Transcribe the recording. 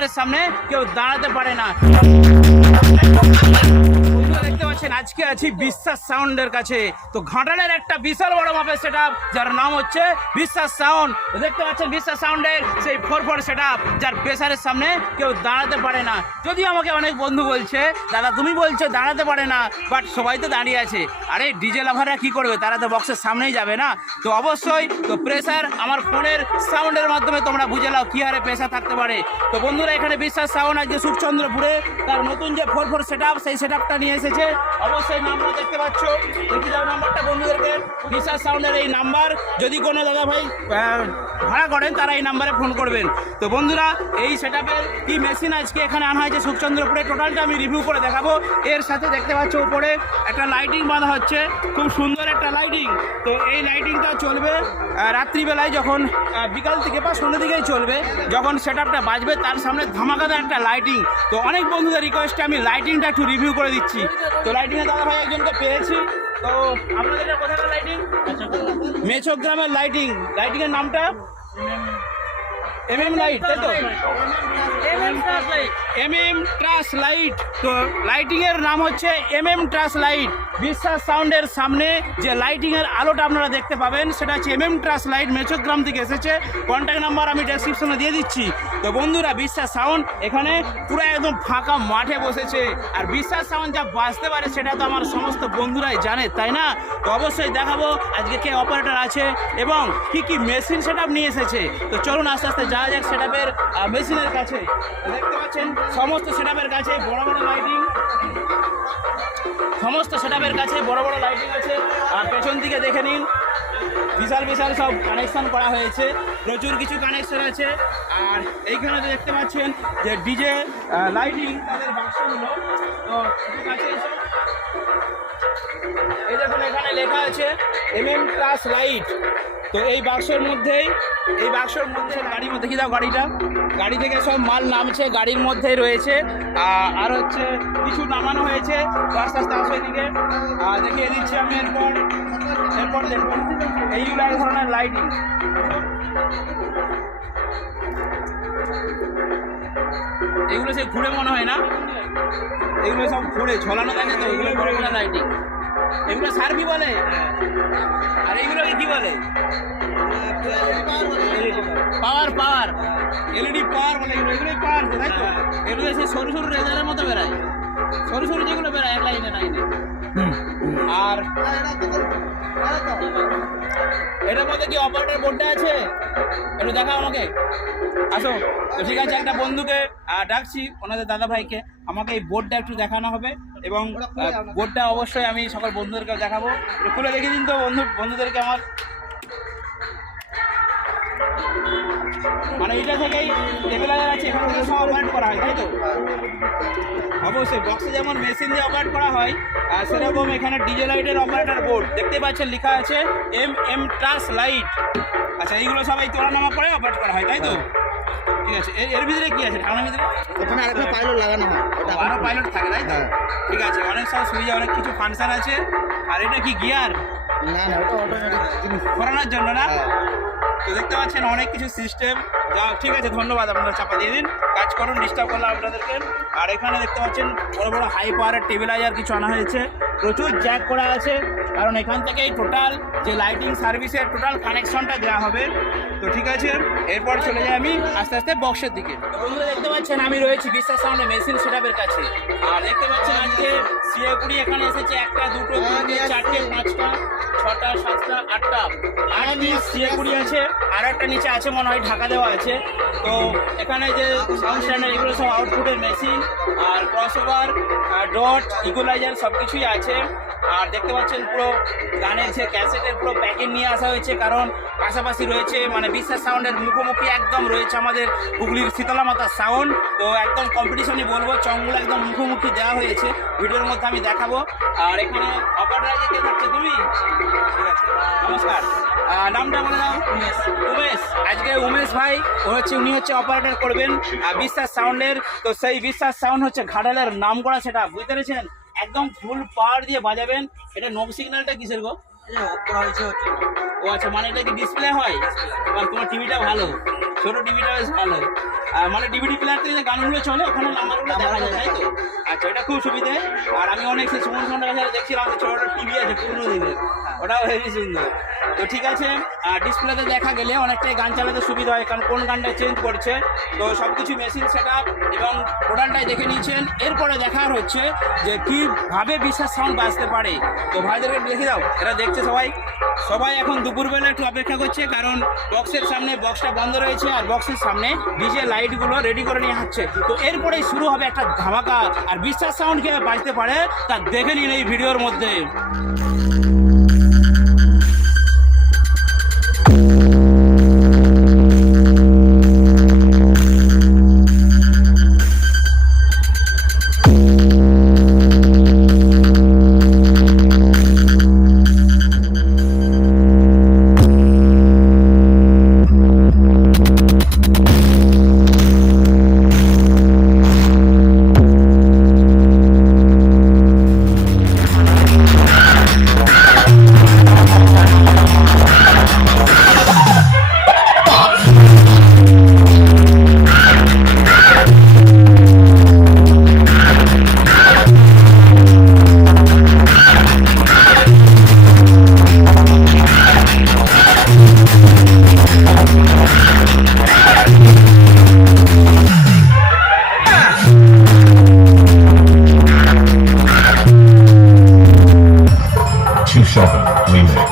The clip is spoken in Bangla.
প্রেসারের সামনে কেউ দাঁড়াতে পারে না। দেখতে পাচ্ছেন আজকে আছি বিশ্বাস সাউন্ডের কাছে। তো ঘাটালের একটা বিশাল বড় মাপের সেট আপ, যার নাম হচ্ছে বিশ্বাস সাউন্ড। দেখতে পাচ্ছেন বিশ্বাস সাউন্ডের সেই 4/4 সেট আপ, যার প্রেসারের সামনে কেউ দাঁড়াতে পারে না। যদিও আমাকে অনেক বন্ধু বলছে, দাদা তুমি বলছো দাঁড়াতে পারে না, বাট সবাই তো দাঁড়িয়ে আছে। আরে ডিজে লাভাররা কি করবে, তারা তো বক্সের সামনেই যাবে না। তো অবশ্যই তো প্রেসার আমার ফোনের সাউন্ডের মাধ্যমে তোমরা বুঝে নাও কী হারে প্রেসার থাকতে পারে। তো বন্ধুরা এখানে বিশ্বাস সাউন্ড আজকে সুখচন্দ্রপুরে তার নতুন যে 4/4 সেট আপ, সেই সেট আপটা নিয়ে এসেছে। অবশ্যই নাম্বার দেখতে পাচ্ছ, দেখে যাও নাম্বারটা বন্ধুদেরকে। বিশ্বাস সাউন্ডের এই নাম্বার, যদি কোনো দাদা ভাই ভাড়া করেন তারা এই নাম্বারে ফোন করবেন। তো বন্ধুরা এই সেট আপের কি মেশিন আজকে এখানে আনা হয়েছে সুখচন্দ্রপুরে, টোটালটা আমি রিভিউ করে দেখাবো। এর সাথে দেখতে পাচ্ছ উপরে একটা লাইটিং বাঁধা হচ্ছে, খুব সুন্দর একটা লাইটিং। তো এই লাইটিংটা চলবে রাত্রিবেলায়, যখন বিকাল থেকে বা সন্ধ্যের দিকেই চলবে, যখন সেট আপটা বাজবে তার সামনে ধামাকাদার একটা লাইটিং। তো অনেক বন্ধুদের রিকোয়েস্টে আমি লাইটিংটা একটু রিভিউ করে দিচ্ছি। তো লাইটিংয়ে দাদা ভাই একজনকে পেয়েছি। তো আপনাদের কোথাকার লাইটিং? মেচগ্রামের লাইটিং। লাইটিংয়ের নামটা MM লাইট, তাই তো? MM truss light. তো লাইটিংয়ের নাম হচ্ছে MM ট্রাস লাইট। বিশ্বাস সাউন্ডের সামনে যে লাইটিংয়ের আলোটা আপনারা দেখতে পাবেন সেটা হচ্ছে MM ট্রাস লাইট, মেচগ্রাম থেকে এসেছে। কন্ট্যাক্ট নাম্বার আমি ডেসক্রিপশনে দিয়ে দিচ্ছি। তো বন্ধুরা বিশ্বাস সাউন্ড এখানে পুরো একদম ফাঁকা মাঠে বসেছে, আর বিশ্বাস সাউন্ড যা বাজতে পারে সেটা তো আমার সমস্ত বন্ধুরাই জানে, তাই না? তো অবশ্যই দেখাবো আজকে কে অপারেটর আছে এবং কি কি মেশিন সেট আপ নিয়ে এসেছে। তো চলুন আস্তে আস্তে যাওয়া যাক সেট আপের মেশিনের কাছে। দেখতে পাচ্ছেন সমস্ত সেট আপের কাছে বড় বড় লাইটিং, সমস্ত সেট আপের কাছে বড় বড় লাইটিং আছে। আর পেছন দিকে দেখে নিন, বিশাল বিশাল সব কানেকশন করা হয়েছে, প্রচুর কিছু কানেকশন আছে। আর এইখানে দেখতে পাচ্ছেন যে ডিজে লাইটিং তাদের বাক্সগুলো। তো কাছে এই দেখুন এখানে লেখা আছে MM ট্রাস লাইট। তো এই বাক্সের মধ্যে গাড়ির মধ্যে কি দাও, গাড়ি থেকে সব মাল নামছে, গাড়ির মধ্যেই রয়েছে। আর হচ্ছে কিছু নামানো হয়েছে। আস্তে আস্তে আসো এদিকে দেখিয়ে দিচ্ছি আমি। এরপর দেখুন এইগুলো এক ধরনের লাইটিং। এগুলো সে ঘুরে মনে হয় না, এগুলো সব ঘুরে ঝোলানো থাকে, তো এগুলো ঘুরে ঘুরে লাইটিং। এগুলো সার্ভি বলে। আর এইগুলোকে কি বলে? পাওয়ার LED পাওয়ার বলে। এগুলোই পাওয়ার, তাই তো? এগুলো সেই সরু সরু রেজারের মতো বেরায়, সরু সরু যেগুলো বেরায় এক লাইনে লাইনে। আর এটার মধ্যে কি অপারেটর বোর্ডটা আছে? একটু দেখাও আমাকে, আসো। তো ঠিক আছে, একটা বন্ধুকে ডাকছি, ওনাদের দাদা ভাইকে, আমাকে এই বোর্ডটা একটু দেখানো হবে এবং বোর্ডটা অবশ্যই আমি সকল বন্ধুদেরকে দেখাবো। একটু খুলে দেখিয়ে দিন তো বন্ধুদেরকে আমার। মানে এটা থেকেই টেবিলার আছে, এখানে থেকে সব অপারেট করা হয়, তাই তো? অবশ্যই বক্সে যেমন মেশিন দিয়ে অপারেট করা হয়, আর সেরকম এখানে ডিজে লাইটের অপারেটর বোর্ড দেখতে পাচ্ছেন, লেখা আছে MM ট্রাস লাইট। আচ্ছা, এইগুলো সবাই তোলা নামা করে অপারেট করা হয়, তাই তো? ঠিক আছে, এর ভিতরে কি আছে? ঠান্ডার ভিতরে ওখানে আরেকটা পাইলট লাগানো হয়, আরও পাইলট থাকে, তাই তো? ঠিক আছে, অনেক সব সুবিধা, অনেক কিছু ফাংশন আছে। আর এটা কি গিয়ার? না ওটা অটোমেটিক জিনিস ঘোরানোর জন্য না? তো দেখতে পাচ্ছেন অনেক কিছু সিস্টেম। যা ঠিক আছে, ধন্যবাদ, আপনারা চাপা দিয়ে দিন, কাজ করুন, ডিস্টার্ব করলাম আপনাদেরকে। আর এখানে দেখতে পাচ্ছেন বড় বড় হাই পাওয়ারের টেবিলাইজার কিছু আনা হয়েছে, প্রচুর জ্যাক করা আছে, কারণ এখান থেকেই টোটাল যে লাইটিং সার্ভিসের টোটাল কানেকশনটা দেওয়া হবে। তো ঠিক আছে, এরপর চলে যাই আমি আস্তে আস্তে বক্সের দিকে। বন্ধুরা দেখতে পাচ্ছেন আমি রয়েছি বিশ্বাস সাউন্ডের মেশিন সেট আপের কাছে। আর দেখতে পাচ্ছেন আজকে CA-20 এখানে এসেছে, 1টা 2টো 3টে 4টে 5টা 6টা 7টা 8টা 8 পিস CA-20 আছে। আর একটা নিচে আছে মনে হয়, ঢাকা দেওয়া আছে। তো এখানে যে সাউন্ড স্ট্যান্ডার্ড, এগুলো সব আউটপুটের মেশিন, আর ক্রসওভার, ডট, ইকুয়ালাইজার সব কিছুই আছে। আর দেখতে পাচ্ছেন পুরো গানের যে ক্যাসেটের পুরো প্যাকেট নিয়ে আসা হয়েছে, কারণ পাশাপাশি রয়েছে মানে বিশ্বাস সাউন্ডের মুখোমুখি একদম রয়েছে আমাদের হুগলির শীতলা মাতার সাউন্ড। তো একদম কম্পিটিশনই বলবো, চংগুলো একদম মুখোমুখি দেওয়া হয়েছে, ভিডিওর মধ্যে আমি দেখাবো। আর এখানে অপারেটর কে থাকছে তুমি? ঠিক আছে, নমস্কার, নামটা বলে দাও। উমেশ। আজকে উমেশ ভাই উনি হচ্ছে অপারেটর করবেন বিশ্বাস সাউন্ডের। তো সেই বিশ্বাস সাউন্ড হচ্ছে ঘাটালের নাম করা, সেটা বুঝতে পেরেছেন, একদম ফুল পাওয়ার দিয়ে বাজাবেন। এটা নো সিগন্যালটা কিসের গো? ও আচ্ছা, মানে এটা কি ডিসপ্লে হয়? তোমার টিভিটা ভালো, ছোট টিভিটা বেশ ভালো। মানে ডিভিডি প্লেয়ার থেকে যে গানগুলো চলে ওখানে নাম্বারগুলো দেখা যায়, তাই তো? আচ্ছা, এটা খুব সুবিধে। আর আমি অনেক সে সুমন সন্ডার কাছে দেখছিলাম যে ছোটো টিভি আছে পুরনো দিনের, ওটাও হেভি সুন্দর। তো ঠিক আছে, ডিসপ্লেতে দেখা গেলে অনেকটাই গান চালাতে সুবিধা হয়, কারণ কোন গানটা চেঞ্জ করছে। তো সব কিছু মেশিন সেট আপ এবং টোটালটাই দেখে নিয়েছেন। এরপরে দেখার হচ্ছে যে কীভাবে বিশ্বাস সাউন্ড বাজতে পারে। তো ভাইদেরকে দেখে দাও, এরা দেখছে সবাই সবাই এখন দুপুরবেলা একটু অপেক্ষা করছে, কারণ বক্সের সামনে বক্সটা বন্ধ রয়েছে আর বক্সের সামনে ডিজে লাইটগুলো রেডি করে নিয়ে আসছে। তো এরপরেই শুরু হবে একটা ধামাকা। আর বিশ্বাস সাউন্ড কীভাবে বাজতে পারে তা দেখে নিন এই ভিডিওর মধ্যে। Remix.